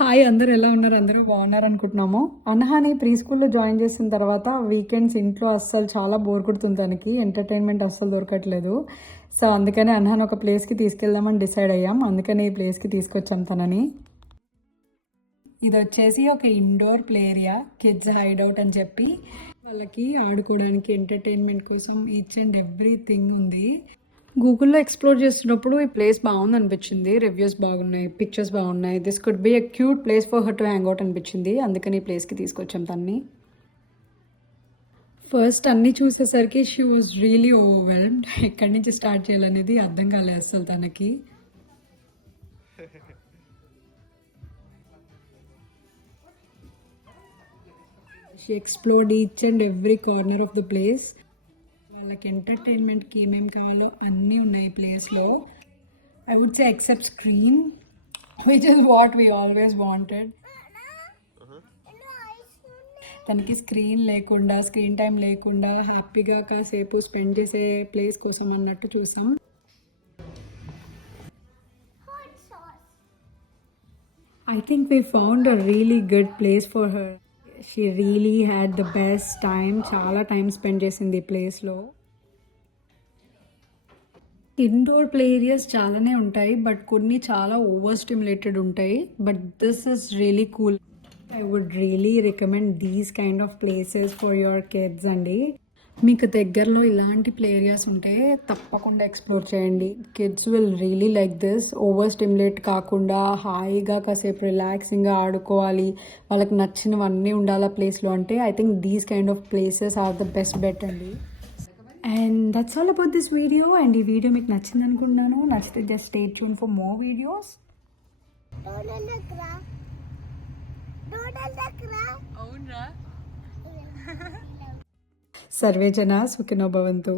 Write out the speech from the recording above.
హాయ్, అందరూ ఎలా ఉన్నారు? అందరూ బాగున్నారు అనుకుంటున్నాము. అన్హాని ప్రీ స్కూల్లో జాయిన్ చేసిన తర్వాత వీకెండ్స్ ఇంట్లో అస్సలు చాలా బోర్ కొడుతుంది. తనకి ఎంటర్టైన్మెంట్ అస్సలు దొరకట్లేదు. సో అందుకని అన్హాని ఒక ప్లేస్కి తీసుకెళ్దామని డిసైడ్ అయ్యాం. అందుకని ఈ ప్లేస్కి తీసుకొచ్చాం తనని. ఇది వచ్చేసి ఒక indoor play area, kids hideout అని చెప్పి వాళ్ళకి ఆడుకోవడానికి ఎంటర్టైన్మెంట్ కోసం ఈచ్ అండ్ ఎవ్రీథింగ్ ఉంది. గూగుల్లో ఎక్స్ప్లోర్ చేస్తున్నప్పుడు ఈ ప్లేస్ బాగుంది అనిపించింది. రివ్యూస్ బాగున్నాయి, పిక్చర్స్ బాగున్నాయి. This could be a cute place for her to hang out అనిపించింది. అందుకని ఈ ప్లేస్కి తీసుకొచ్చాం తన్ని. ఫస్ట్ అన్నీ చూసేసరికి షీ వాజ్ రియలీ ఓవర్వెల్మ్డ్. ఎక్కడి నుంచి స్టార్ట్ చేయాలనేది అర్థం కాలేదు అసలు తనకి. She explored each and every corner of the place. వాళ్ళకి ఎంటర్టైన్మెంట్కి ఏమేమి కావాలో అన్నీ ఉన్నాయి ఈ ప్లేస్లో. I would say except screen, which is what we always wanted. తనకి స్క్రీన్ లేకుండా, స్క్రీన్ టైం లేకుండా హ్యాపీగా కాసేపు స్పెండ్ చేసే ప్లేస్ కోసం అన్నట్టు చూసాం. I think we found a really good place for her. She really had the best time. చాలా టైం స్పెండ్ చేసింది ఈ ప్లేస్లో. ఇండోర్ ప్లే ఏరియాస్ చాలానే ఉంటాయి, బట్ కొన్ని చాలా ఓవర్ స్టిమ్యులేటెడ్ ఉంటాయి. But this is really cool. I would really recommend these kind of places for your kids అండి. మీకు దగ్గరలో ఇలాంటి ప్లే ఏరియాస్ ఉంటే తప్పకుండా ఎక్స్ప్లోర్ చేయండి. Kids will really like this. Over stimulate కాకుండా హాయిగా కాసేపు రిలాక్సింగ్గా ఆడుకోవాలి, వాళ్ళకి నచ్చినవన్నీ ఉండాలి ఆ ప్లేస్లో అంటే I think these kind of places are the best bet అండి. And that's all about this video. And ఈ వీడియో మీకు నచ్చింది అనుకుంటున్నాను. నచ్చితే just stay tune for more videos. సర్వే జనా సుఖినో భవంతు.